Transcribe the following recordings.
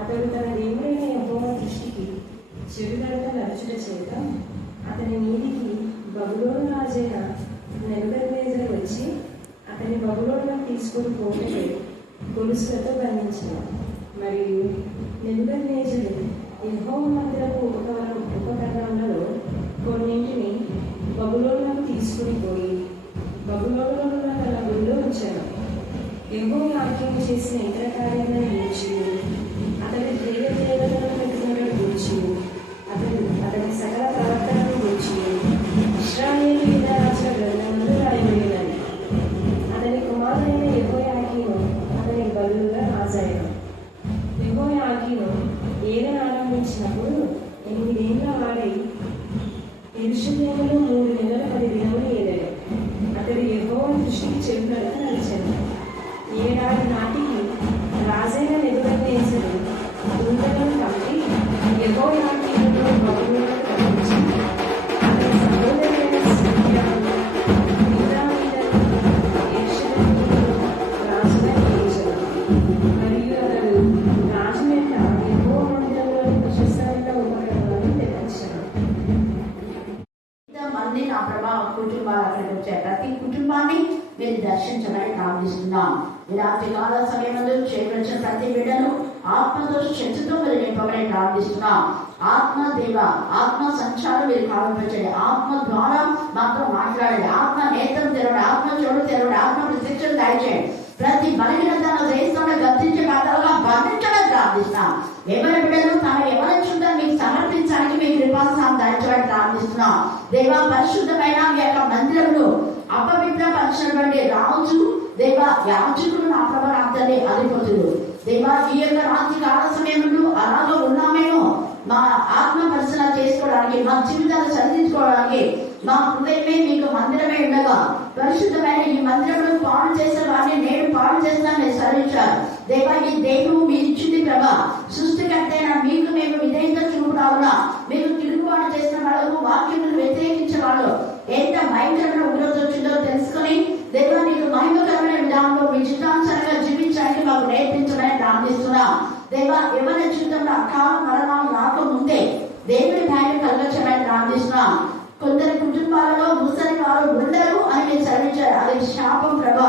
అతడు తన దేవుడైన యెహోవా దృష్టికి చెడుగడత నడుచుట చేత అతని మీదికి బబులోను రాజైన నెబుకద్నెజరు వచ్చి అతని బబులోనులోకి తీసుకొని పోతే గొలుసులతో బంధించాడు. మరియు నెబుకద్నెజరు యెహోవా మందిరపు ఉపకరణములలో కొన్నింటిని బబులోనులోకి తీసుకుని పోయి బబులోనులో తన గుడిలో ఉంచాడు. యెహోవా వాక్యం చేసిన ఇతర కార్యాలను గూర్చి అతని దేవతలను పెట్టినను గూర్చి అతని సకల ప్రవర్తనను గూర్చి ఇశ్రాయేలు యూదారాజుల గ్రంథములలో రాయబడినది. అతని కుమారుడైన యెహోయాకీను అతని బలులుగా రాజాయను. యెహోయాకీను ఏలును ఆరంభించినప్పుడు 8 ఏళ్ల వాడై యెరూషలేములో 3 నెలల 10 దినములు ఏలాడు. అతడు యెహోవా దృష్టికి చెడునడత నడిచాడు. 7 ఏళ్ల నాటికి రాజైన నెబుకద్నెజరు దూతలను పంపి యెహోయాకీనును బబులోనుకు రప్పించి అతని సహోదరులైన సిద్కియాను యూదా మీదను యెరూషలేములో రాజుగా నియమించాడు. మరియు అతడు రాజు యొక్క యెహోవా మందిరంలోని ప్రశస్తమైన ఉపకరణాలను తెప్పించాడు. ఇంతమంది నా ప్రభావ కుటుంబాలు అక్కడికి వచ్చాయి. ప్రతి కుటుంబాన్ని మీరు దర్శించమని ప్రార్థిస్తున్నాం. ఇలాంటి కాల సమయంలో చేకూర్చిన ప్రతి బిడ్డను ఆత్మతో శక్తితో మీరు నింపమని ప్రార్థిస్తున్నాం. ఆత్మ దేవ ఆత్మ సంచారం మీరు ప్రారంభించండి. ఆత్మ ద్వారా మాతో మాట్లాడండి. ఆత్మ నేత్రం తెరవండి. ఆత్మ చెడు తెరవండి. ఆత్మ శిక్షణ దయచేయండి. ప్రతి బలహీనతను జయిస్తున్న గర్తించే పాత్రగా బంధించడం ప్రార్థిస్తున్నాం. ఎవరి బిడ్డలు ఎవరి చూద్దాం మీకు సమర్పించడానికి మీ కృపాసనం దయచేయడం ప్రార్థిస్తున్నాం. దేవ పరిశుద్ధమైన మీ యొక్క మందిరమును అపవిత్రపరచినటువంటి రాజు దేవ యాజకుడు నా ప్రభా రాత్రి అధిపతులు దేవ ఈ యొక్క రాత్రి కాల సమయంలో అలాగే ఉన్నామేమో మా ఆత్మ పరిశీలన చేసుకోవడానికి మా జీవితాలు సరిదిద్దుకోవడానికి మా హృదయమే మీకు మందిరమే ఉండగా పరిశుద్ధమైన ఈ మందిరంలో పాడు చేసే వారిని నేను పాడు చేస్తాను మీరు సరించారు. దేవా ఈ దేహము మీరు ఇచ్చింది ప్రభా సృష్టికర్తైన మీకు మేము విధేయత చూపురావునా మీరు తిరుగుబాటు చేసిన వాళ్ళకు వాక్యములు వ్యతిరేకించే వాళ్ళు ఎంత భయంకరమైన ఉగ్రత వచ్చిందో తెలుసుకొని దేవా నీకు మహిమకరమైన విధానంలో మీ చిత్తానుసారంగా జీవించడానికి మాకు నేర్పించమని ప్రార్థిస్తున్నాం. దేవా ఎవరి జీవితంలో అకాల మరణాలు రాకముందే దేవుడి భయం కలగచ్చమని ప్రార్థిస్తున్నాం. కొందరి కుటుంబాలలో ముసలి వారు ఉండరు అని మీరు చదివించారు. అది శాపం ప్రభా.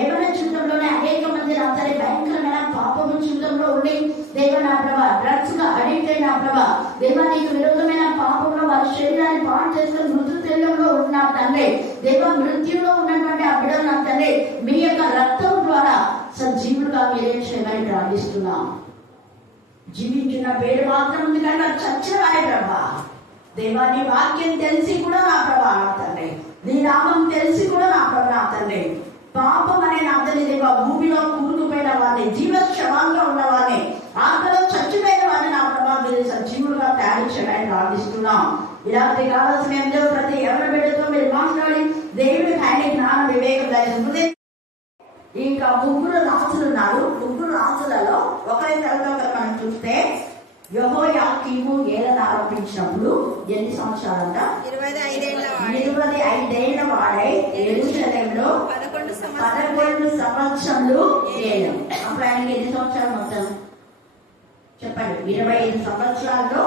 ఏమైనా జీవితంలోనే అనేక మంది అంతటి భయంకరమైన పాపము జీవితంలో ఉండి దేవ నా ప్రభా డ్రగ్స్ గా అడిక్ట్ అయిన ప్రభా దేవ నీకు విరోధమైన పాపంలో వారి శరీరాన్ని పాడు చేసుకుని మృత్యులో ఉన్నారు తండ్రి. దేవ మృత్యులో ఉన్నటువంటి ఆ బిడ్డలు నా తండ్రి మీ యొక్క రక్తం ద్వారా సజీవులుగా మీరే చేయమని ప్రార్థిస్తున్నాం. జీవించిన పేరు మాత్రం ఉంది కానీ చచ్చిన వారే ప్రభా దేవా నీ వాక్యం తెలిసి కూడా నా ప్రభా నా తండ్రి నీ నామం తెలిసి కూడా నా ప్రభా నా తండ్రి పాపం అనే నా తండ్రి దేవా భూమిలో కూరుకుపోయిన వారిని జీవశవంగా ఉన్న వారిని ఆత్మలో చచ్చిపోయిన వారిని నా ప్రభా మీరు సజీవులుగా తయారు చేయడానికి ప్రార్థిస్తున్నాం. ఇలాంటి కాల సమయంలో ప్రతి ఎవరి బిడ్డతో మీరు మాట్లాడి దేవుడి ఆయన జ్ఞాన వివేకం దయచేసి ఇంకా 3 రాజులు ఉన్నారు. 3 రాజులలో ఒకరి తర్వాత ఒకరు మనం చూస్తే యెహోయాకీము ఏలన ఆరంభించినప్పుడు ఎన్ని సంవత్సరాలంట? 25 ఏళ్ల వాడై యెరూషలేములో 11 సంవత్సరాలు ఏలం. అప్పుడు ఆయనకి ఎన్ని సంవత్సరాలు మొత్తం చెప్పండి? 25 సంవత్సరాల్లో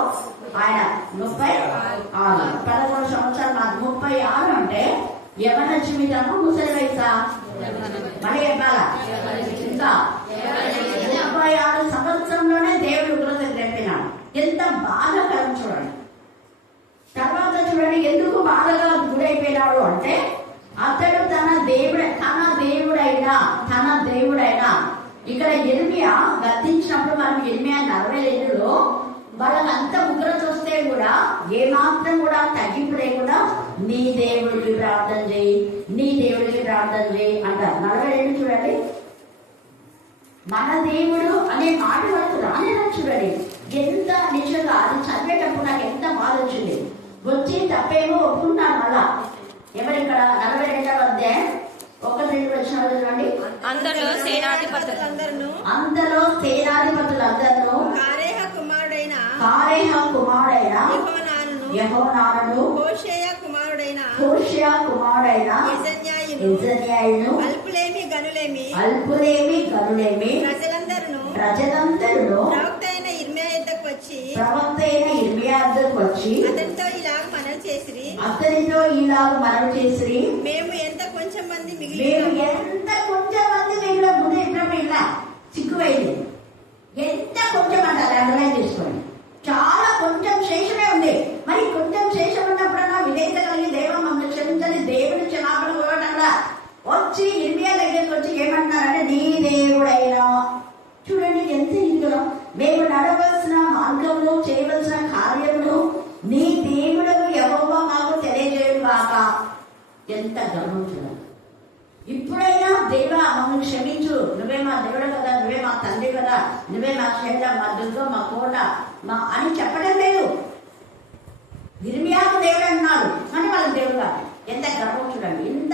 ఆయన 36. 11 సంవత్సరాలు 36 అంటే యవన జీవితము ముసలి వయసా మళ్ళీ చెప్పాలా? ఇంకా 76 సంవత్సరంలోనే దేవుడు ఉగ్రత రేపినాడు. ఎంత బాధకరం చూడండి. తర్వాత చూడండి ఎందుకు బాధగా గురైపోయినాడు అంటే అతడు తన దేవుడైనా ఇక్కడ ఇర్మియా గద్దించినప్పుడు మనం ఇర్మియా 42లో వాళ్ళంతా ఉగ్రత వస్తే కూడా ఏమాత్రం కూడా తగ్గింపు లేకుండా నీ దేవుడికి ప్రార్థన చేయి అంటారు. 42 చూడండి. మన దేవుడు అనే మాట వరకు రాలేదని చూడండి. ఎంత నిజంగా అది చదివేటప్పుడు నాకు ఎంత బాధ వచ్చింది. వచ్చి తప్పేమో ఒప్పుకున్నాను. అలా ఎవరిక్కడ 42వ అధ్యాయం 1-2 వచనాలు చదవండి. అందరిలో సేనాధిపతులందరూ కారేహ కుమారుడైన యెహోనాను హోషేయ కుమారుడైన యెజన్యాయును అల్పులేమి అల్పులేమి గనులేమి ప్రజలందరూ ప్రవక్త అయిన ఇర్మియా యొద్దకు వచ్చి అతనితో ఇలాగ మనవి చేసిరి మేము ఎంత కొంచెం మంది మిగిలిన సిగ్గువైంది. ఎంత కొంచెం అంటారు అండర్లైన్ చేసుకోండి. చాలా కొంచెం శేషమే ఉంది. మరి కొంచెం శేషం ఉన్నప్పుడన్నా విధేయత కలిగి దేవం మమ్మల్ని క్షమించని దేవుని క్షమాపణ కోరటంలా వచ్చి ఇర్మియా దగ్గరికి వచ్చి ఏమంటున్నారంటే నీ దేవుడైనా చూడండి ఎంత ఇదిగా మేము నడవలసిన మార్గంలో చేయవలసిన కార్యములు నీ దేవుడు యెహోవా మాకు తెలియజేయడు కాక. ఎంత గర్వం చూడండి. ఇప్పుడైనా దేవా మమ్మల్ని క్షమించు, నువ్వే మా దేవుడు కదా, నువ్వే మా తండ్రి కదా, నువ్వే మా క్షేత్ర, మా దుర్గం, మా కోట మా అని చెప్పడం లేదు. ఇర్మియాకు దేవుడు అన్నాడు అని వాళ్ళ దేవుడు కాదు. ఎంత గర్వం చూడండి. ఇంత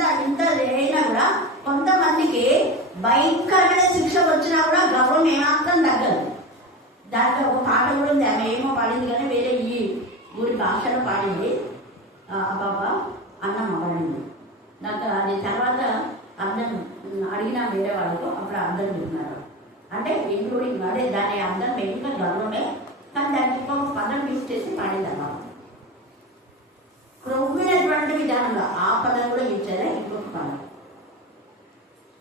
అయినా కూడా కొంతమందికి భయంకరమైన శిక్ష వచ్చినా కూడా గర్వం ఏమాత్రం తగ్గదు. దాంట్లో ఒక పాట కూడా ఉంది, ఆమె ఏమో పాడింది కానీ వేరే ఈ ఊరి భాషలో పాడింది. బాబా అన్నం పాడింది. నాకు అది తర్వాత అర్థం అడిగిన వేరే వాళ్ళకు అప్పుడు అర్థం చెప్తున్నారు. అంటే ఇంక్లూడింగ్ అదే దాని అర్థం మెయిన్గా గర్వమే, కానీ దానికి ఇంకొక పదం యూజ్ చేసి పాడింది అన్నమాట. క్రొవ్వినటువంటి విధానంలో ఆ పదం కూడా ఇచ్చారే ఇంకొక పదం.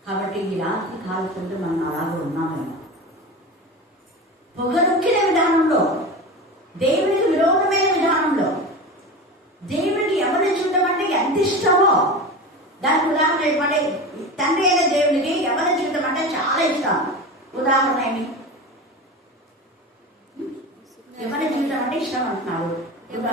కాబట్టి ఈ రాత్రి కాలుతుంటే మనం అలాగే ఉన్నామేమో. పొగరొక్కిన విధానంలో, దేవునికి విరోధమైన విధానంలో, దేవునికి ఎవరిని చూడటం అంటే ఎంత ఇష్టమో దానికి ఉదాహరణ చెప్పండి. తండ్రి అయిన దేవునికి ఎవరిని చూడటం అంటే చాలా ఇష్టం. ఉదాహరణ ఏమి? ఎవరిని చూడటం అంటే ఇష్టం అంటున్నాడు. ఇంకా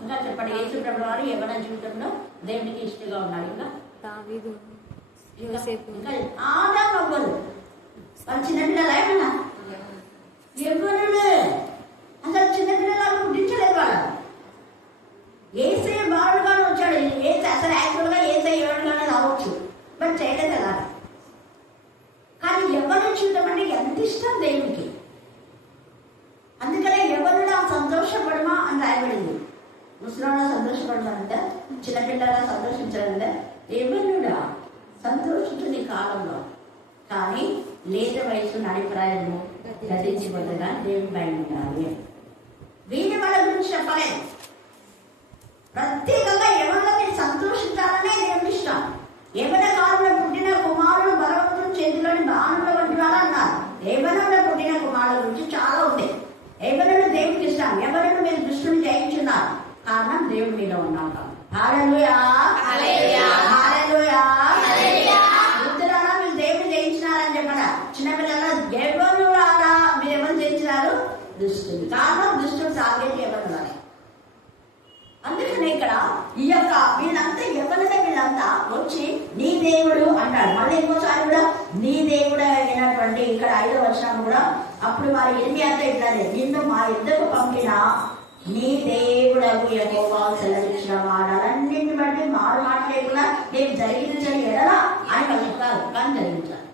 ఇంకా చెప్పండి. యేసు ప్రభువు వారు యవ్వన జీవితంలో దేవునికి ఇష్టంగా ఉన్నాడు. ఇంకా ఆదాము అవ్వదు వాళ్ళు చిన్నపిల్లలు ఏమన్నా యవ్వనులే, అసలు చిన్నపిల్లలు పుట్టించలేదు వాళ్ళు. ఏసై బాలుగానే వచ్చాడు. అసలు యాక్చువల్గా ఏసై ఏడుగానే రావచ్చు, బట్ చేయలేదు అలా. కానీ యవ్వనం చూడటం అంటే ఎంత ఇష్టం దేవునికి. అందుకనే యవ్వనుడా సంతోషపడమా అని రాయబడింది. ముసలివాళ్ళ సంతోషపడమంటే, చిన్నపిల్లల సంతోషించాలంటే యవ్వనుడా సంతోషించు నీ కాలంలో, కానీ లేత వయసు నడిప్రాయము గతించిపోతుందా దేవుని భయం ఉండాలి. వీటి వాళ్ళ గురించి చెప్పలేదు. ప్రత్యేకంగా ఎవరిలో మీరు సంతోషించాలనే దేవుని ఇష్టం. యవ్వన కాలంలో పుట్టిన కుమారుడు బలవంతుడు చేతిలోని బాణుల వంటి వాళ్ళు అన్నారు. యవ్వనంలో పుట్టిన కుమారుల గురించి చాలా ఉంది. యవ్వనుడు దేవుడికి ఇష్టం. యవ్వనుడు మీరు దృష్టిని జయించున్నారు, కారణం దేవుడి మీద ఉన్నాం. హల్లెలూయా, హల్లెలూయా, హల్లెలూయా. వృద్ధులారా మీరు దేవుడిని జయించినారని చెప్పడా? చిన్నపిల్లల యవ్వనులారా మీరు ఎవరు జయించినారు? దుష్టుడు. కారణం దుష్టుడు సాగేది యవ్వనులారా. అందుకనే ఇక్కడ ఈ యొక్క వీళ్ళంతా యవ్వనులే, వీళ్ళంతా వచ్చి నీ దేవుడు అంటాడు. మళ్ళీ ఇంకోసారి కూడా నీ దేవుడు అయినటువంటి ఇక్కడ 5వ వచనం కూడా అప్పుడు వారి ఇర్మియాతో ఇట్లానే నిన్ను మా యుద్ధకు పంపిన నీ దేవుడకు యెహోవా సెలవిచ్చిన మాటలన్నింటిని బట్టి మారు మాట్లాడకుండా నేను జరిగించని ఎడలా అని చెప్తారు. కానీ జరిగించాలి.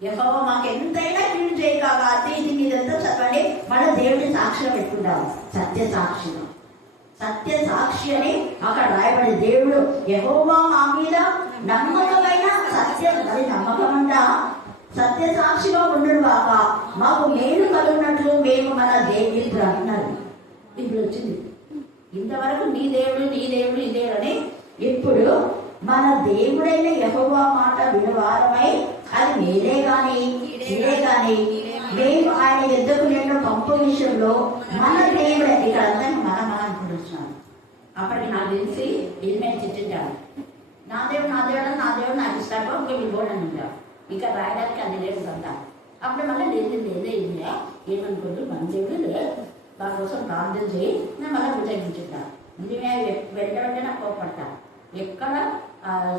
యెహోవా మాకు ఎంతైనా కీడు చేయగా ఇది మీదంతా చదవండి. మన దేవుడిని సాక్షిగా పెట్టుకుంటాము. సత్య సాక్షి అని అక్కడ రాయబడి దేవుడు యెహోవా మా మీద నమ్మకమైన నమ్మకం అంట సత్య సాక్షిగా ఉండడు కాక మాకు మేలు కలుగునట్లు మేము మన దేవుడు అన్నారు. ఇప్పుడు వచ్చింది. ఇంతవరకు నీ దేవుడు నీ దేవుడు ఈ దేవుడు అని. ఇప్పుడు మన దేవుడైన యెహోవా మాట వినవారమై అది మేలే గాని కీడే గాని మేము ఆయన యుద్ధకు నేను పంపు విషయంలో మన దేవుడు ఇక్కడ అంతా మనం అనుకుంటున్నాను. అప్పటికి నాకు తెలిసి ఇల్మే చర్చించాను. నా దేవుడు నాకు ఇస్తాడు ఇంకా మీ గోడని ఉంటాడు. ఇంకా రాయడానికి అది లేదు కదా. అప్పుడు మళ్ళీ లేదే ఇల్లా ఏమనుకోండి, మన దేవుడు లేదు, దాని కోసం ప్రార్థన చేయి, నేను మళ్ళీ విజయించుంటాను. నిజమే వెంట నాకు కోపడతాను. ఎక్కడ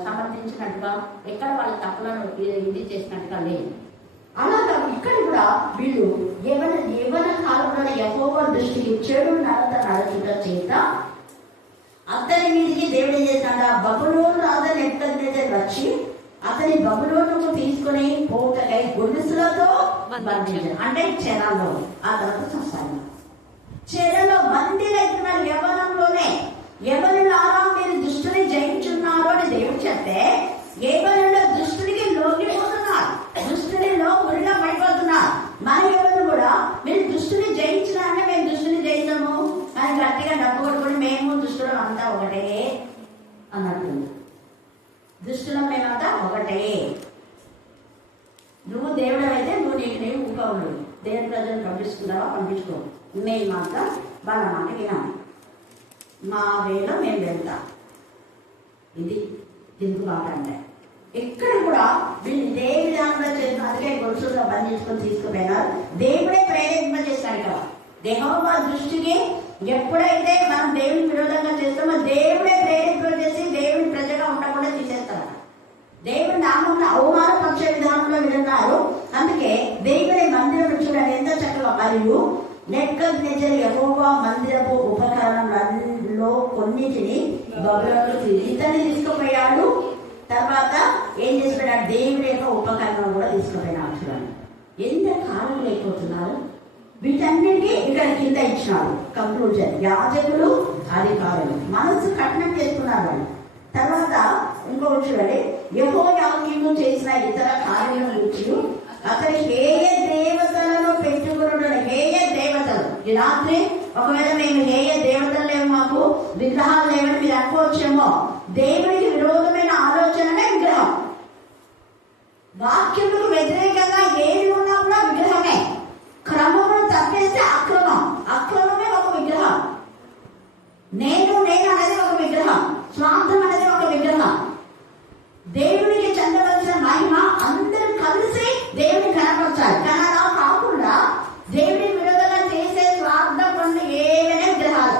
సమర్థించినట్టుగా, ఎక్కడ వాళ్ళ తప్పులను ఇది చేసినట్టుగా లేదు. అలాగా ఇక్కడ కూడా వీళ్ళు యవ్వన కాలంలో యెహోవా దృష్టికి చెడు నడచుట చేత అతని మీదకి దేవుడు చేశాడు. బబులోను రాజు నెబుకద్నెజరు వచ్చి అతని బబులోనుకు తీసుకుని పోతకై గొలుసులతో బంధించారు. అంటే చెరలో, ఆ తర్వాత సంసారం. చెరలో బందీలైతున్నారు. యవ్వనంలోనే యవ్వనులారా మీరు దుష్టుని జయించున్నారు అని దేవుడు చెప్తే యవ్వనులు దుష్టునికి లొంగిపోతున్నారు, దుష్టునిలో ఉరిగా పడిపోతున్నారు. మన యవ్వనులు కూడా మీరు దుష్టుని జయించినారని మేము దుష్టుని జయించము అని గట్టిగా డబ్బు కొట్టుకుని మేము దుష్టులం అంతా ఒకటే అన్నట్టు. దుష్టులం మేమంతా ఒకటే. నువ్వు దేవుడు అయితే నువ్వు నీకు నీవు ఊపవుడు, దేవుని ప్రజలు పంపిస్తున్నావా పంపించుకో, మేము మాత్రం వాళ్ళ మాట వినాలి, మా వేలో మేము వెళ్తాం. ఇది దిగుబాటు అంటే. ఎక్కడ కూడా వీళ్ళు ఇదే విధానంలో చేసిన, అందుకే గొలుసులో బంధించుకొని తీసుకుపోయినారు. దేవుడే ప్రేరేపింపజేశాడు కదా. యెహోవా దృష్టికి ఎప్పుడైతే మనం దేవుని విరోధంగా చేస్తామో దేవుడే ప్రేరేపింపజేసి దేవుని ప్రజగా ఉండకుండా తీసేస్తాడు. దేవుని నామంలో అవమానపరిచే విధానంలో విన్నారు. అందుకే దేవుని మందిరం చూడండి ఎంత చక్కగా. మరియు నెబుకద్నెజరు యెహోవా మందిరపు ఉపకరణంలో కొన్నిటిని బబులోనుకు ఇతన్ని తీసుకుపోయాడు. తర్వాత ఏం చేసుకున్నాడు? దేవుడి యొక్క ఉపకరణం కూడా తీసుకుపోయినాడు. చూడండి ఎంత కాలం లేకపోతున్నారు. వీటన్నిటికీ ఇక్కడ కింద ఇచ్చినాడు కంక్లూజన్. యాజకులు, అధికారులు మనసు కఠినం చేసుకున్నారు వాళ్ళు. తర్వాత ఇంకొకటి చూడండి, యెహోయాకీము చేసిన ఇతర కార్యాలను గురించి అతని హేయ దేవతలను పెట్టుకున్నాడు. హేయ దేవతలు. ఈ రాత్రి ఒకవేళ మేము హేయ దేవతలు లేవు, మాకు విగ్రహాలు లేవని మీరు అనుకోవచ్చేమో. దేవుడికి విరోధమైన ఆలోచననే విగ్రహం. వాక్యములకు వ్యతిరేకంగా ఏది ఉన్నా కూడా విగ్రహమే. క్రమమును తప్పేస్తే అక్రమం, అక్రమమే ఒక విగ్రహం. నేను అనేది ఒక విగ్రహం, స్వార్థం అనేది ఒక విగ్రహం. దేవుడికి చెందవలసిన మహిమ అందరూ కలిసి దేవుని కనపరచాలి. కానీ అలా కాకుండా దేవుడి విరోధంగా చేసే స్వార్థ పనులు ఏవైనా విగ్రహాలు.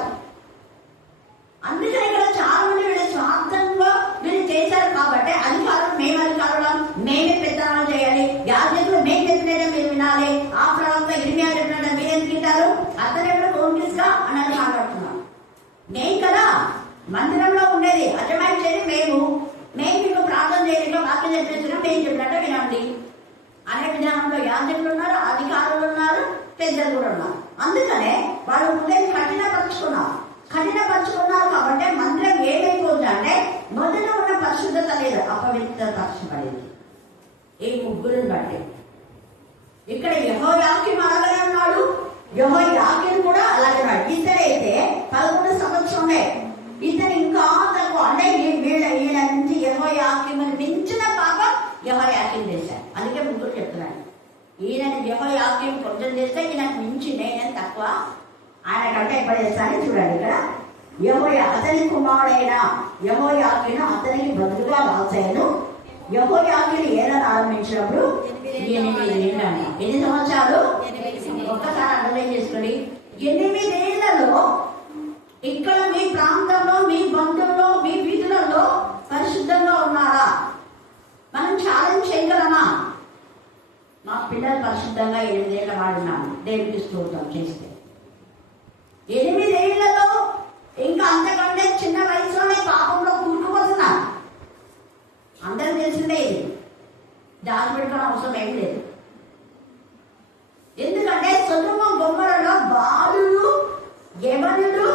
అందుకని ఇక్కడ చాలా మంది వీళ్ళు స్వార్థంలో వీళ్ళు చేశారు కాబట్టి అధికారులు మేము అధికారులం, మేమే పెద్దవాళ్ళు చేయాలి, యాజకులు మేము చెప్పినట్టే మీరు వినాలి, ఆ ప్రవక్త ఇర్మియా చెప్పినట్టు మీరేం తింటారు, అతను ఎప్పుడు కోన్కిస్ గా అన్నది మాట్లాడుతున్నాం. నేను కదా మందిరంలో ఉండేది, అజమాయించేది మేము మీకు ప్రార్థన చేయలేక వాక్యం చెప్పేసినా మేము చెప్పినట్టు వినండి అనే విధానంలో యాజకులు ఉన్నారు, అధికారులు ఉన్నారు, పెద్దలు కూడా ఉన్నారు. అందుకనే వాళ్ళు ఉండేది కఠినపరుచుకున్నారు కాబట్టి మందిరం ఏమైపోతుంది అంటే మొదట ఉన్న పరిశుద్ధత లేదు, అపవిత్రపరచబడింది. ఈ ముగ్గురుని బట్టి ఇక్కడ యెహోయాకీము అలాగే ఉన్నాడు, యెహోయాకీము కూడా అలాగే ఉన్నాడు. ఇతడైతే 11 సంవత్సరమే, ఇతను ఇంకా తక్కువ. అంటే ఈయన నుంచి యెహోయాకీముని మించిన పాపం యెహోయాకీము చేశాడు. అందుకే ముగ్గురు చెప్తున్నాడు, ఈయన యెహోయాకీము కొంచెం చేస్తే ఈయనకు మించి నేనే తక్కువ, ఆయన కంటే ఎక్కువ చేస్తానని చూడండి. ఇక్కడ అతని కుమారుడైన యెహోయాకీను అతనికి బదులుగా రాశాను. యెహోయాకీను ఏలన ఆరంభించినప్పుడు 8 ఏళ్ళు. ఎన్ని సంవత్సరాలు? ఒక్కసారి అండర్లైన్ చేసుకోండి. 8 ఏళ్లలో ఇక్కడ మీ ప్రాంతంలో, మీ బంధువుల్లో, మీ వీధులలో పరిశుద్ధంగా ఉన్నారా? మనం ఛాలెంజ్ చేయగలమా? మా పిల్లలు పరిశుద్ధంగా 8 ఏళ్ళ వాడినాము, దేవుడికి స్తోత్రం చేస్తే. 8 ఏళ్లలో ఇంకా అంతకంటే చిన్న వయసులోనే పాపంలో కూరుకుపోతున్నారు. అందరూ తెలిసిందే, ఇది దాచిపెట్టుకోవడం అవసరం ఏం లేదు. ఎందుకంటే సొదొమ గొమొర్రాలో బాలులు, యవనులు,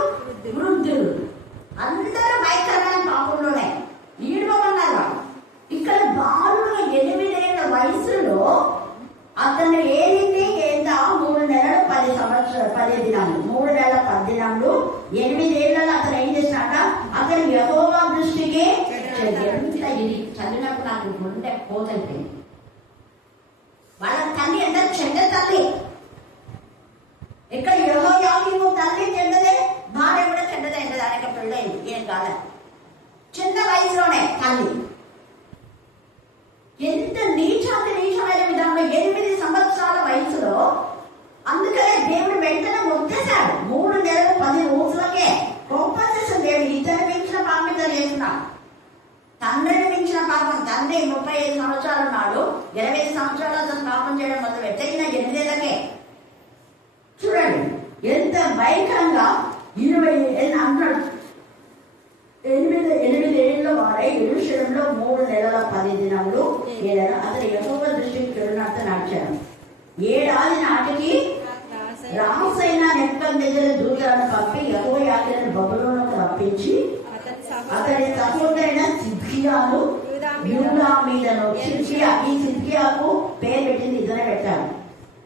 వృద్ధులు అందరూ భయంకరమైన పాపంలోనే ఈడుకోమన్నారు వాళ్ళు. ఇక్కడ బాలులు 8 ఏళ్ల వయసులో అతను ఏలింది ఎంత? 3 నెలలు 10 సంవత్సరాలు 10 దినాలు, 3 నెలల 10 దినాలు. 8 ఏళ్లలో అతను ఏం చేసినాక అతను యెహోవా దృష్టికి ఎంత ఇది చదివినప్పుడు నాకు గుండె పోతైపోయింది. వాళ్ళ తల్లి ఎంత చెడ్డ తల్లి. ఇక్కడ యెహోయాకీము తల్లి చెడ్డదే, భార్య కూడా చెడ్డదే. దానికి పెళ్ళైంది, ఏం కాదు, చిన్న వయసులోనే తల్లి. ఎంత నీచమైన విధానంలో 8 సంవత్సరాల వయసులో. అందుకనే దేవుడు వెంటనే వచ్చేశాడు. 3 నెలలు 10 రోజులకే కోపం దేవుడు. ఇతను మించిన పాపం ఇతను చేస్తున్నాడు, తండ్రిని మించిన పాపం. తండ్రి 35 సంవత్సరాలు ఉన్నాడు, 20 సంవత్సరాలు అతను పాపం చేయడం మొదలు పెడితే 8 ఏళ్ళకే. చూడండి ఎంత భయంకరంగా. 20 ఏళ్ళు అంటాడు. 8 ఏళ్ళ వారే యెరూషలేములో 3 నెలల 10 దినములు అతను యెహోవా దృష్టికి చెడునట్టు నడిచాడు. ఏడాది నాటికి రాసైన నెబుకద్నెజరు దూతలను పంపి యెహోయాకీను బబులోనుకు రప్పించి అతని సహోదరుడైన సిద్కియాను యూదా మీదను. ఈ సిద్కియాకు పేరు పెట్టింది ఇతనే పెట్టాడు.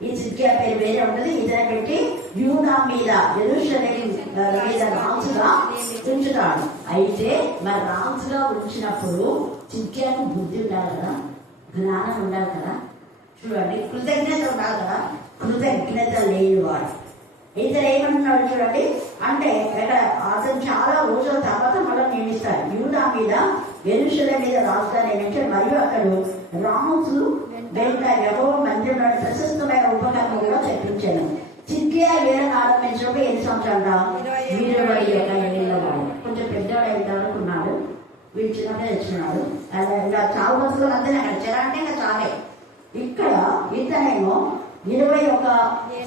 ఈ సిద్కియా పేరు వేరే ఉంటుంది, ఇతనే పెట్టి యూదా మీద యెరూషలేము మీద రాజుగా ఉంచుతాడు. అయితే మరి రాజుగా ఉంచినప్పుడు సిద్కియాకు బుద్ధి ఉండాలి కదా, జ్ఞానం ఉండాలి కదా. చూడండి, కృతజ్ఞత ఉండాలి కదా. కృతజ్ఞత లేనివాడు ఇతను ఏమంటున్నాడు చూడండి. అంటే అతను చాలా రోజుల తర్వాత మళ్ళీ నియమిస్తాడు. యూదా మీద యెరూషలేము మీద రాజుగా నియమించాడు. మరియు అతడు రాజు వెంట యెహోవా మందిరంలో ప్రశస్తమైన ఉపకరణం కూడా తెప్పించాను. సిద్కియా ఏళ్ళ ఆరంభించినప్పుడు 8 సంవత్సరాల 21 ఏళ్ళవాడు. కొంచెం పెద్దవాడు అయిన వరకు ఉన్నాడు. వీడు చిన్నప్పుడే తెచ్చుకున్నాడు. ఇలా చావు బతుకులు అంతే వచ్చారా అంటే ఇంకా చాలే. ఇక్కడ ఇతనేమో 21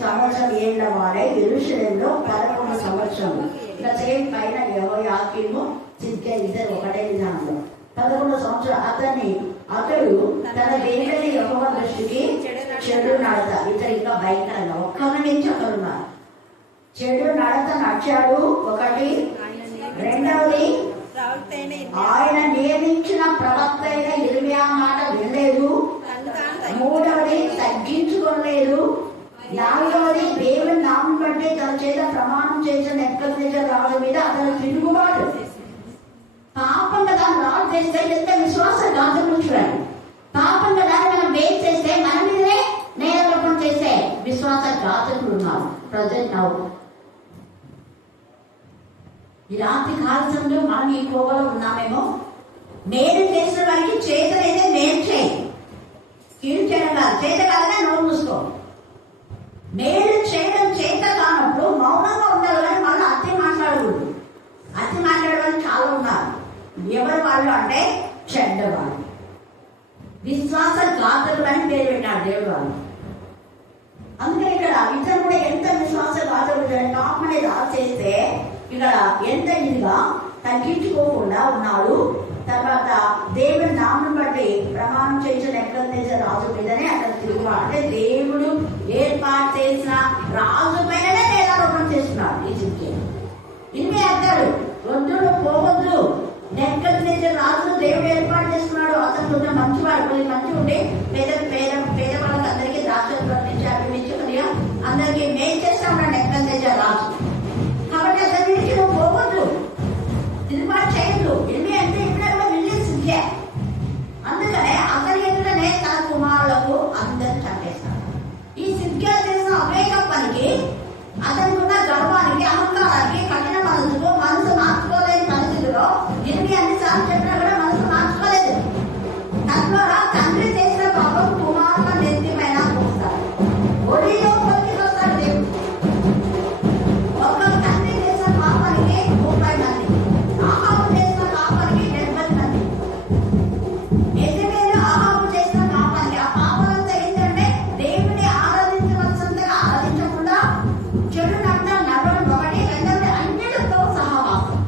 సంవత్సరం ఏళ్ళ వాడే యెరూషలేములో 11 సంవత్సరాలు. ఇలా సేమ్ పైన యెహోయాకీము సిద్కియా ఇద్దరు ఒకటే విధానంలో 11 సంవత్సరాలు. అతడు తన దేవుని యెహోవా దృష్టికి చెడు నడత, ఇతరు ఇంకా భయంకరంగా ఒక్కరి నుంచి ఒకరున్నారు. చెడు నడత నడిచాడు ఒకటి. రెండవది ఆయన నియమించిన ప్రవక్త అయిన ఇర్మియా మాట వినలేదు. మూడవది తగ్గించుకోలేదు. నాలుగవది దేవుని నామం బట్టి తన చేత ప్రమాణం చేసిన నెబుకద్నెజరు రాజు మీద అతను తిరుగుబాటు. పాపం కదా రాజు చేస్తే ఎంత విశ్వాసఘాతకులు చూడండి. పాపం కదా మనం వేరు చేస్తే మన మీదే నేరారోపణ చేస్తే విశ్వాసఘాతకులు ఉన్నారు. ప్రజెంట్ నవ్వు ఈ రాత్రి కాలంలో మనం ఈ కోవలో ఉన్నామేమో. మేలు చేసిన వారికి చేతనైతే మేలు చేయి, కీడు చేయడం కాదు. చేత కాదనే నోరు మూసుకో. మేలు చేయడం చేత కానప్పుడు మౌనంగా ఉండాలి కానీ మళ్ళీ అతి మాట్లాడకూడదు. అతి మాట్లాడే వాళ్ళు చాలా ఉన్నారు. ఎవరు వాళ్ళు అంటే చెడ్డవాళ్ళు, విశ్వాసఘాతకులు అని పేరు పెట్టాడు దేవుడు వాళ్ళు. అందుకని ఇక్కడ ఇతను కూడా ఎంత విశ్వాసఘాతకుడు టాప్ అనేది చేస్తే ఇక్కడ ఎంత ఇదిగా తగ్గించుకోకుండా ఉన్నాడు. తర్వాత దేవుడి నామం బట్టి ప్రమాణం చేసిన నెబుకద్నెజరు రాజు మీదనే అతను తిరుగుబాటు. అంటే దేవుడు ఏర్పాటు చేసిన రాజు పైననే నేరారోపణ చేస్తున్నాడు ఈ సిద్కియా. ఇన్ని అర్థాలు వద్దు పోవద్దు. నెబుకద్నెజరు రాజును దేవుడు ఏర్పాటు చేస్తున్నాడు. అతను కొంచెం మంచివాడు, కొంచెం మంచి ఉండి పేద వాళ్ళకి అందరికీ ద్రాక్షలు పంపించి అభిమించి కొద్దిగా అందరికీ మేలు చేస్తా ఉన్నాడు నెబుకద్నెజరు రాజు. కాబట్టి అతని నుంచి నువ్వు పోవద్దు, తిరుగుబాటు చేయొద్దు. అంటే ఇప్పుడు కూడా వెళ్ళేది సిద్కియా. అందుకనే అతని ఎదురనే తన కుమారులకు అందరు చంపేస్తాడు. ఈ సిద్కియా చేసిన అవేక పనికి, అతనికి ఉన్న గర్వానికి, అహంకారానికి, కఠిన మనసుకు మనసు మార్చుకోలేని పరిస్థితిలో అన్నిసార్లు చెప్పినా కూడా మనసు మార్చుకోలేదు. తద్వారా తండ్రి చేసిన పాపం కుమారుల నెత్తి పైన పోస్తాడు. ఒడిలో పొంది వస్తాడు దేవుడు. ఒక తండ్రి చేసిన పాపానికి 30 మంది, ఆహాబు చేసిన పాపానికి 70 మంది. యెజెబెలు ఆహాబు చేసిన పాపానికి, ఆ పాపాలంతా ఏంటంటే దేవుని ఆరాధించవలసిందిగా ఆరాధించకుండా చెడు నడత నడవడం ఒకటి. రెండవది అన్యులతో సహవాసం.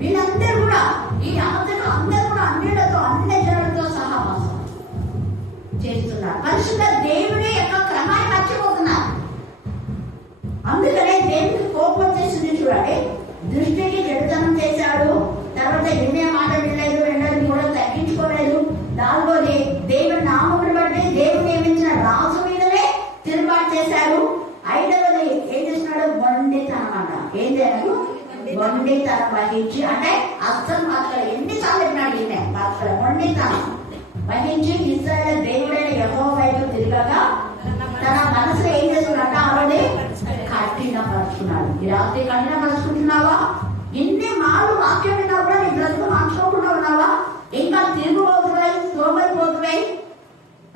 వీళ్ళందరూ కూడా ఈ రాజులు అందరూ కూడా అన్యులతో, అన్ని జనులతో సహవాసం చేస్తున్నారు. పరిశుద్ధ దేవుని యొక్క క్రమాన్ని మర్చిపోతున్నారు. అందుకనే దేవునికి కోపం చేసింది చూడండి. దృష్టికి చెడుతనం చేశాడు. తర్వాత ఇర్మియా మాట వినలేదు. రెండోది కూడా తగ్గించుకోలేదు. నాలుగోది దేవుని నామమును బట్టి దేవుడు నియమించిన రాజు మీదనే తిరుగుబాటు చేశాడు. ఐదవది ఏం చేస్తున్నాడు? మొండితనం అంట. ఏం చేయలేదు? మొండితనం వహించి, అంటే అస్సలు మాత్రం ఎన్నిసార్లు చెప్పినాడు ఈయన మాత్రం మొండితనం వహించి ఇశ్రాయేలు దేవుడైన యెహోవా వైపు తిరగగా తన మనసులో ఏం చేస్తున్నాడు? ఆవిడే కఠినపరుచుకున్నాడు. ఈ రాత్రి కఠినపరుచుకుంటున్నావా? ఇన్ని మాలు వాక్యం విన్నా కూడా నీ బ్రతుకు మార్చుకోకుండా ఉన్నావా? ఇంకా తిరుగుబోతున్నాయి, సోమరిపోతున్నాయి.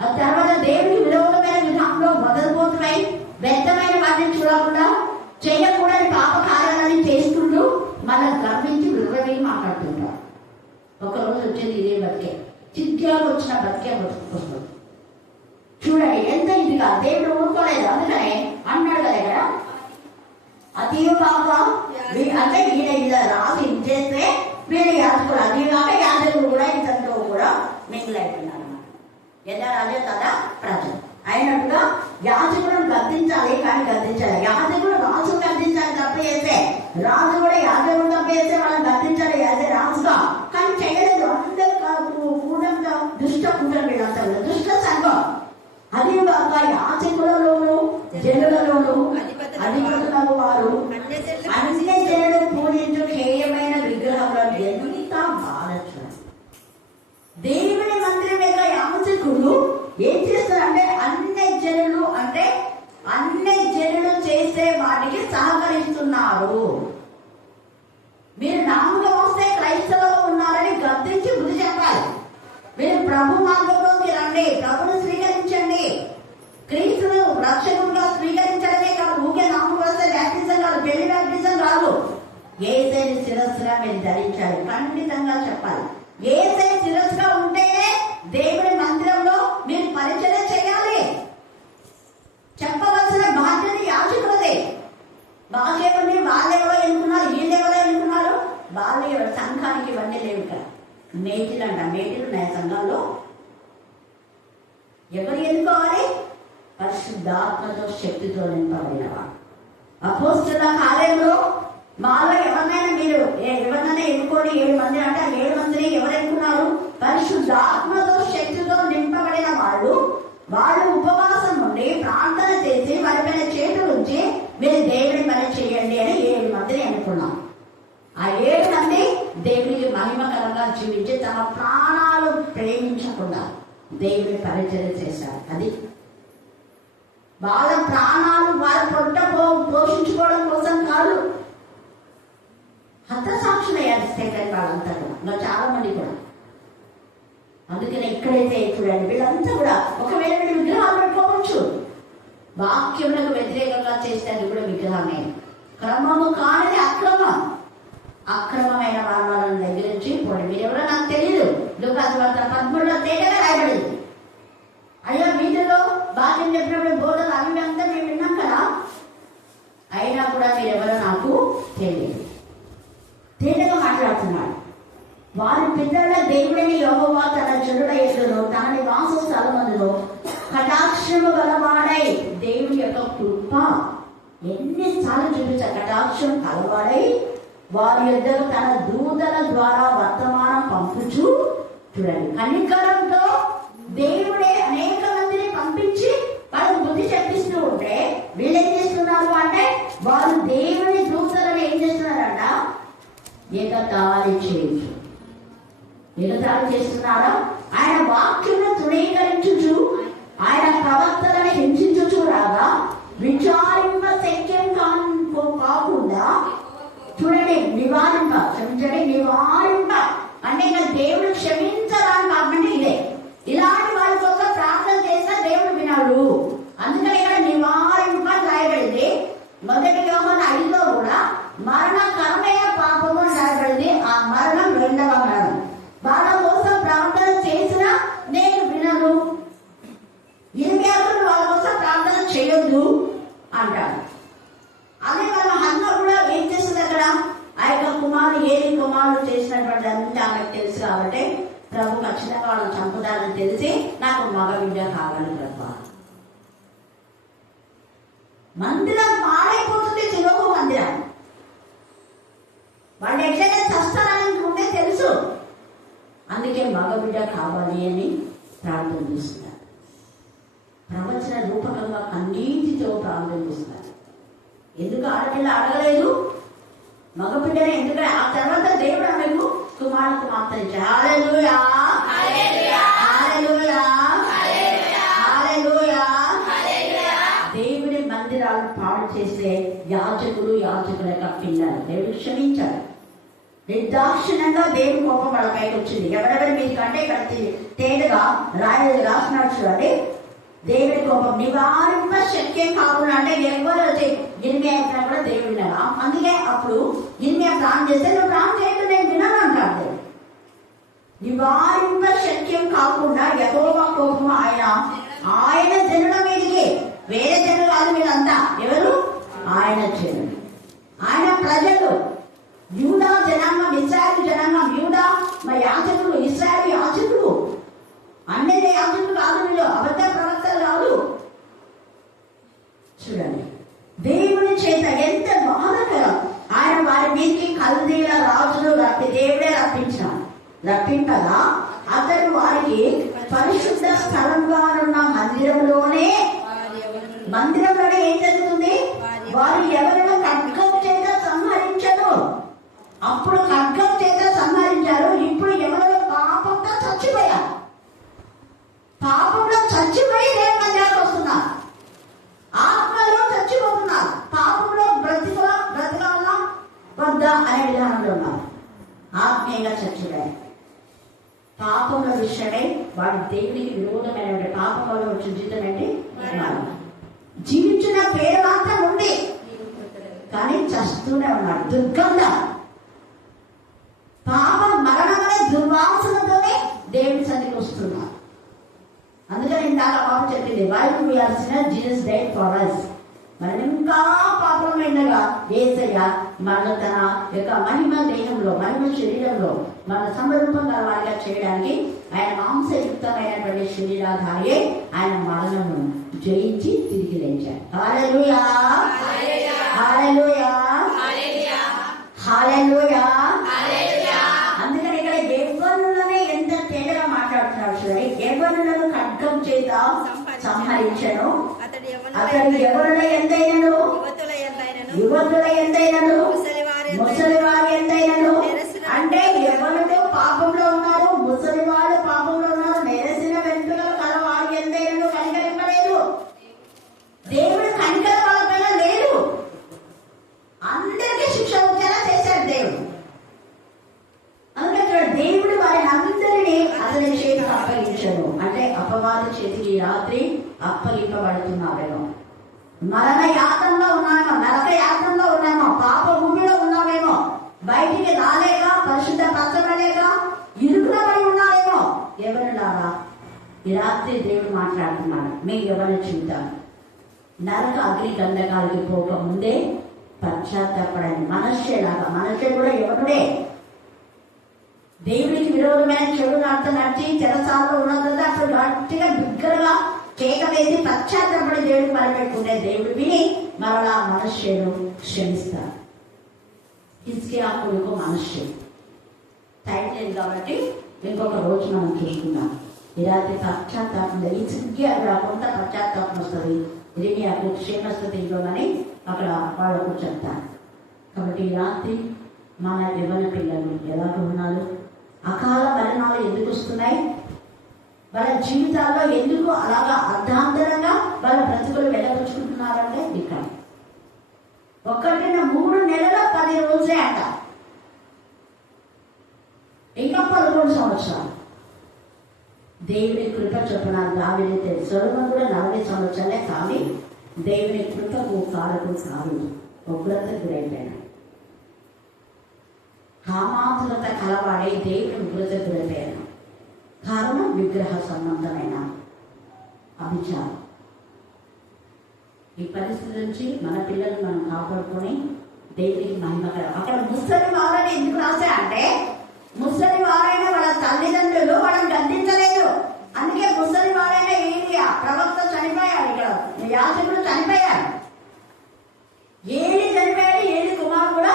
ఆ తర్వాత దేవుడికి విరోధమైన విధానంలో మొదలుపోతున్నాయి. వ్యర్థమైన వాటిని చూడకుండా చేయకూడని పాప కార్యాలని చేసుకుంటూ మన గర్వించి విలువని మాట్లాడుతుంటారు. ఒకరోజు వచ్చేది ఇదే బతికే, సిద్కియాకు వచ్చిన బతికే బతుకుతుంది. చూడండి ఎంత ఇదిగా దేవుడు ఊరుకోలేదు. అందుకనే అన్నాడు కదా ఇక్కడ, అతీయుగాక అంటే ఈయన ఇలా రాజు ఇది చేస్తే వీళ్ళు యాజకులు, అతీయుగాక యాజకులు కూడా ఇతనితో కూడా మింగిలైపోయినారు అన్నమాట. యథా రాజే కదా ప్రజలు అయినట్టుగా మేటిలు అంట. మేటిలు ఉన్నాయి సంఘాల్లో. ఎవరు ఎన్నుకోవాలి? పరిశుద్ధాత్మతో శక్తితో నింపబడినవాడు. అపోస్తలుల కార్యంలో మాలో ఎవరినైనా మీరు ఎవరినైనా ఎన్నుకోండి. 7 మంది అంటే 7 మందిని ఎవరు ఎన్నుకున్నారు? పరిశుద్ధాత్మతో శక్తితో నింపబడిన వాళ్ళు ఉపవాసం ఉండి ప్రార్థన చేసి వారి పైన చేతులు ఉంచి మీరు దేవుని పని చేయండి అని 7 మందిని ఎన్నుకున్నాం. ఆ 7 మంది దేవునికి మహిమకరంగా జీవించి తమ ప్రాణాలు ప్రేమించకుండా దేవుని పరిచయం చేశారు. అది వాళ్ళ ప్రాణాలు వాళ్ళ పొట్ట పోషించుకోవడం కోసం కాదు. హతసాక్షులయ్యారు సెకండ్ వాళ్ళంతా కూడా, ఇంకా చాలా మంది కూడా. అందుకనే ఇక్కడైతే చూడండి, వీళ్ళంతా కూడా ఒకవేళ వీళ్ళు విగ్రహాలు పెట్టుకోవచ్చు. వాక్యములకు వ్యతిరేకంగా చేస్తే అది కూడా విగ్రహమే. క్రమము కానిది అక్రమం. అక్రమమైన వాళ్ళని దగ్గర నుంచి పోండి. మీరెవరో నాకు తెలియదు. లూకాసు వార్త 13లో తేటగా రాయబడింది. అయ్యో వీటిలో బాధ్యం చెప్పినప్పుడు బోధలు అవి అంతా మేము విన్నాం కదా, అయినా కూడా మీరెవరో నాకు తెలియదు. తేటగా మాట్లాడుతున్నాడు. వారి పిల్లల దేవుడిని యెహోవా తన జనుల ఎదురులో తన నివాస స్థలమందులో కటాక్షము గలవాడై, దేవుని యొక్క కృప ఎన్నిసార్లు చూపించా, కటాక్షం కలవాడై వారి యొద్దకు తన దూతల ద్వారా వర్తమానం పంపుచు, చూడండి, కనికరంతో దేవుడే అనేక మందిని పంపించి వాళ్ళకి బుద్ధి చెప్పిస్తూ ఉంటే వీళ్ళు ఏం చేస్తున్నారు అంటే వారు దేవుని దూతలను ఏం చేస్తున్నారంట? ఎగతాళి చేయొచ్చు. ఎగతాళి చేస్తున్నారా? ఆయన వాక్యమును తృణీకరించుచు ఆయన ప్రవక్తలను హింసించుచు రాగా విచారింప శక్యం కాకుండా, చూడండి, నివారింప అంటే ఇంకా దేవుడు క్షమించడానికి కాకుండా ఇదే. ఇలాంటి వాళ్ళ కోసం ప్రార్థన చేసినా దేవుడు వినాడు. అందుకని ఇక్కడ నివారింప రాయబడింది. మొదటి యోహాను 5లో కూడా మరణకరమైన పాపము రాయబడింది. ఆ మరణం 2వ మరణం. వాళ్ళ కోసం ప్రార్థన చేసినా నేను వినను, 26 వాళ్ళ కోసం ప్రార్థన చేయొద్దు అంటాడు. అదే వాళ్ళ హన్న కూడా ఏం చేస్తుంది అక్కడ? ఆ యొక్క కుమారుడు చేసినటువంటి అంతా ఆమెకు తెలుసు కాబట్టి ప్రభు ఖచ్చితంగా వాళ్ళని చంపుతారని తెలిసి నాకు మగ బిడ్డ కావాలి ప్రభు. మందిరం పాడైపోతుంది. తిరోగు మందిరం వాళ్ళు ఎట్లయితే చస్తారని ముందే తెలుసు. అందుకే మగ బిడ్డ కావాలి అని ప్రార్థన చేస్తున్నారు. ప్రవచన రూపకంగా కన్నీటితో ప్రార్థన చేస్తున్నారు. ఎందుకు ఆడపిల్ల అడగలేదు? మగబిడ్డనే. ఎందుకంటే ఆ తర్వాత దేవుడు ఆమెకు కుమారుడు మాత్రం ఇచ్చాడు. హల్లెలూయా, హల్లెలూయా, హల్లెలూయా. దేవుడి మందిరాలు పాడు చేస్తే యాజకుల యొక్క పిల్లలు దేవుడు క్షమించాడు. నిర్దాక్షిణ్యంగా దేవుడి కోపం వాళ్ళ పైకి వచ్చింది. ఎవరెవరి మీరు కంటే ఇక్కడ తేటగా రాసినాడు చూడండి. దేవుడి కోపం నివారింప శక్యం కాకుండా అంటే ఎవరు వచ్చి ఇర్మియా కూడా దేవుడు విన్నాడు. అందుకే అప్పుడు ఇర్మియా ప్రాణం చేస్తే నువ్వు ప్రాణం చేయదు నేను విన్నాను అంటాడు. నివారింప శక్యం కాకుండా యెహోవా కోపం ఆయన జనుల మీదకి, వేరే జనులు కాదు వీళ్ళంతా. ఎవరు? ఆయన జనులు, ఆయన ప్రజలు, యూదా జనాంగం, ఇశ్రాయేలు జనాంగం. యూదా మా యాజకులు, ఇశ్రాయేలు యాజకులు, అన్ని యాజకులు కాదు వీళ్ళు, అబద్ధ ప్రవక్తలు కాదు. చూడండి, దేవుని చేత ఎంత బాధకరం. ఆయన వారి మీదకి కల్దీల రాజులు దేవుడే రప్పింపగా అతడు వారికి పరిశుద్ధ స్థలంగా ఉన్న మందిరంలోనే ఏం జరుగుతుంది? వారు ఎవరైనా ఖడ్గం చేత సంహరించరు. అప్పుడు ఖడ్గం చేత సంహరించారు. ఇప్పుడు ఎవరో పాపంతో చచ్చిపోయారు. పాపంలో చచ్చిపోయి దేవుని మందిరానికి వస్తున్నారు. ఆత్మలో చచ్చిపోతున్నారు. పాపంలో బ్రతకాల వద్ద అనే విధానంలో ఉన్నారు. ఆత్మీయంగా చచ్చిపోయారు. పాపంలో విషయమై వాడి దేవునికి విరోధమైన పాపం వల్ల వచ్చిన జీవితం ఏంటి? జీవించిన పేరు మాత్రం ఉంది కానీ చస్తూనే ఉన్నాడు. దుర్గంధం, పాపం, మరణమనే దుర్వాసనతోనే దేవుని సన్నిధికి వస్తున్నారు. అందుకని ఇందాక పాపం చెప్పింది, while we are sinners, Jesus died for us. మనం ఇంకా పాపమైనగా యేసయ్య మన తన యొక్క మహిమ దేహంలో, మహిమ శరీరంలో మన సమరూపం గల వారిగా చేయడానికి ఆయన మాంసయుక్తమైనటువంటి శరీరాధారియే ఆయన మరణము జయించి తిరిగి లేచాడు. హల్లెలూయా, హల్లెలూయా, హల్లెలూయా. అందుకని ఇక్కడ యవ్వనులనే ఎంత తేలిగా మాట్లాడుతున్నాడు చూడండి. యవ్వనులను ఖడ్గం చేత సంహరించను, అతడు యవ్వనుల ఎంతైనను, యువతుల ఎంతైనను, ముసలి వారి ఎంతైనను. అంటే యవ్వనులు పాపంలో ఉన్నారు, ముసలి వాళ్ళు పాపంలో ఉన్నారు, నెరసిన వెంట్రుకలు కల వారి ఎంతైనను కనికరింపలేదు. దేవుడు కనికర వాళ్ళపైన లేదు, అందరికీ శిక్ష వచ్చేలా చేశాడు దేవుడు. అందుకే దేవుడు వారిని అందరినీ అతని చేతికి అప్పగించను. అంటే అపవాది చేతికి రాత్రి అప్పగింపబడుతున్నారేమో, మరణ యాత్రలో ఉన్నామో, నరక యాత్రలో ఉన్నామో, పాప భూమిలో ఉన్నామేమో, బయటికి రాలేక పరిశుద్ధ పరచబడలేక ఇరుకుల పడి ఉన్నారేమో. ఎవరులారా ఈ రాత్రి దేవుడు మాట్లాడుతున్నాడు, మీ ఎవరిని చూద్దాం. నరక అగ్ని గంధకాలకి పోక ముందే పశ్చాత్తాపడండి. మనస్సేలాగా, మనస్సే కూడా ఎవరుడే దేవుడికి విరోధమైన చెడు నడిచి చెరసాలలో ఉన్నదంతా అప్పుడు గట్టిగా బిగ్గరగా కేక వేసి పశ్చాత్తాపడి దేవుడికి మరపెట్టుకునే దేవుడు విని మరలా మనస్సేను క్షమిస్తారు. హిజ్కియా కొడుకు మనస్సే టైం లేదు కాబట్టి ఇంకొక రోజు మనం చూసుకుందాం. ఈ రాత్రి పశ్చాత్తాపం హిజ్కియా కూడా కొంత పశ్చాత్తాపం వస్తుంది, ఇర్మియాకు క్షేమస్థితి ఇవ్వమని అక్కడ వాళ్ళకు చెప్తారు. కాబట్టి ఈ రాత్రి మన యవ్వన పిల్లలు ఎలా ఉన్నారు, అకాల మరణాలు ఎందుకు వస్తున్నాయి, వాళ్ళ జీవితాల్లో ఎందుకు అలాగా అర్ధాంతరంగా వాళ్ళ బ్రతుకులు వెళ్ళగొచ్చుకుంటున్నారంటే ఇక్కడ 3 నెలల 10 రోజులే అంట, ఇంకా 11 సంవత్సరాలు. దేవుని కృప చొప్పున దావీదు సొలొమోను కూడా 40 సంవత్సరాలే, కానీ దేవుని కృపకు కారకులు కాదు, ఉగ్రత గురైపోయాడు. కామాతులత కలవాడే దేవుని ఉగ్రత గురైపోయాడు. కారణం విగ్రహ సంబంధమైన అభిచారం. ఈ పరిస్థితి నుంచి మన పిల్లల్ని మనం కాపాడుకొని దేవునికి మహిమకరం. అక్కడ ముసలి వారని ఎందుకు రాశా అంటే, ముసలి వారైన వాళ్ళ తల్లిదండ్రులు వాళ్ళని గద్దించలేదు. అందుకే ముసలి వారైన ఏలియా ప్రవక్త చనిపోయాడు, ఇక్కడ యాజకుడు చనిపోయాడు, ఏలి చనిపోయాడు. ఏలి కుమారుడు కూడా,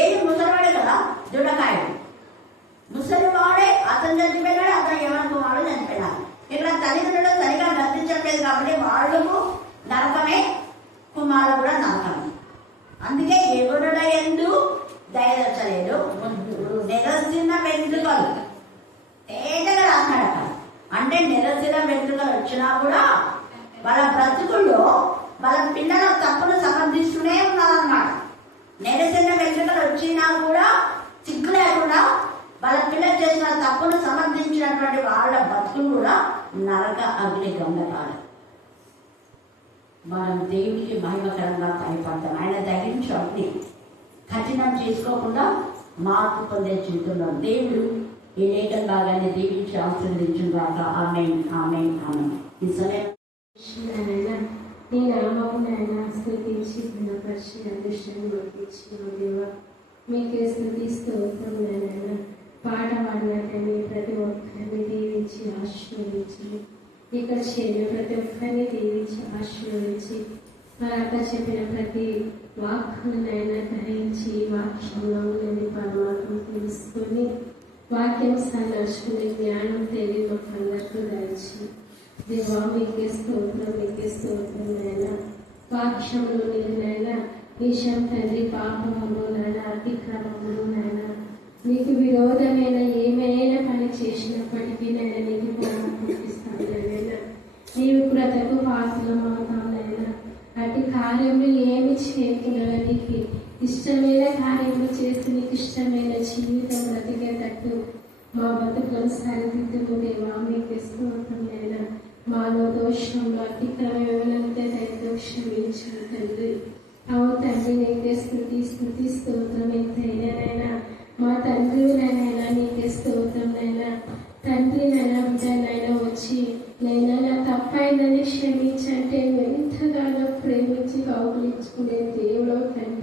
ఏలి ముసలివాడే కదా, దుడకాయుడు ముసలివాడే, అతను చనిపోయినాడు, అతను యవన కుమారుడు చనిపోయినాడు. ఇక్కడ తల్లిదండ్రులు సరిగా గద్దించట్లేదు కాబట్టి వాళ్ళకు నరకమే, కుమారుడు కూడా నరకమే. అందుకే ఎవరుడ ఎందు దయదచ్చలేదు, నెరసిన వెంట్రుకలు తేటగా రాస్తాడు అక్కడ. అంటే నెరసిన వెంట్రుకలు వచ్చినా కూడా వాళ్ళ బ్రతుకుల్లో వాళ్ళ పిల్లల తప్పును సమర్థిస్తూనే ఉన్నారన్నమాట. నెరసిన వెంట్రుకలు వచ్చినా కూడా సిగ్గు లేకుండా వాళ్ళ పిల్లలు చేసిన తప్పును సమర్థించినటువంటి వాళ్ళ బతుకులు కూడా నరక అగ్ని గంధకాలు. మనం దేవుడికి మహిమకరంగా భయపడతాం. ఆయన దయించి అగ్ని కఠినం చేసుకోకుండా మార్పు పొందే జీవితంలో దేవుడు ఈ లేఖన భాగాన్ని దీవించి ఆశీర్వదించుగాక. ఆమేన్, ఆమేన్, ఆమేన్. ఈ సమయం నీ నామమునైనా స్తుతించి గుణపరిచి అదృష్టాన్ని గుర్తించిన దేవా, మీకే స్తుతి స్తోత్రములైనా. పాట పాడినట్లని ప్రతి ఒక్కరిని దీవించి ఆశీర్వదించి, ఇక్కడ చేరిన ప్రతి ఒక్కరిని దీవించి ఆశీర్వదించి, మరి అక్కడ చెప్పిన ప్రతి వాక్కునైనా గ్రహించి వాక్యంలో ఉన్నది పరమాత్మ తెలుసుకొని వాక్యానుసారం నడుచుకునే జ్ఞానం తెలివి మాకు అందరికీ దయచి దేవా, మీకే స్తోత్రం, మీకే స్తోత్రం నైనా. వాక్యంలో నీరునైనా విషయం తండ్రి, పాపములు నైనా, అతిక్రమములు నైనా, నీకు విరోధమైన ఏమైనా పని చేసినప్పటికీ నైనా నీకు పుట్టిస్తాను నైనా. నీవు బ్రతకు పాత్రమవుతాం నైనా. అటు కార్యములు ఏమి చేయకుండా నీకు ఇష్టమైన కార్యములు చేసి నీకు ఇష్టమైన జీవితం బ్రతికేటట్టు మా బతుకులను సరిదిద్దుకు దేవా, మీకు స్తోత్రమైనా. మాలో దోషంలో అతిక్రమం ఏమైనా క్షమించు తండ్రి. అవును తండ్రి, నీకే స్తుతి స్తుతి స్తోత్రం. ఎంతైనానైనా మా తండ్రినైనా నీకే స్తోత్రంనైనా. తండ్రి నైనా బిడ్డనైనా వచ్చి నైనా నా తప్పైందని క్షమించంటే ఎంతగానో ప్రేమించి కౌగులించుకునే దేవుడు తండ్రి.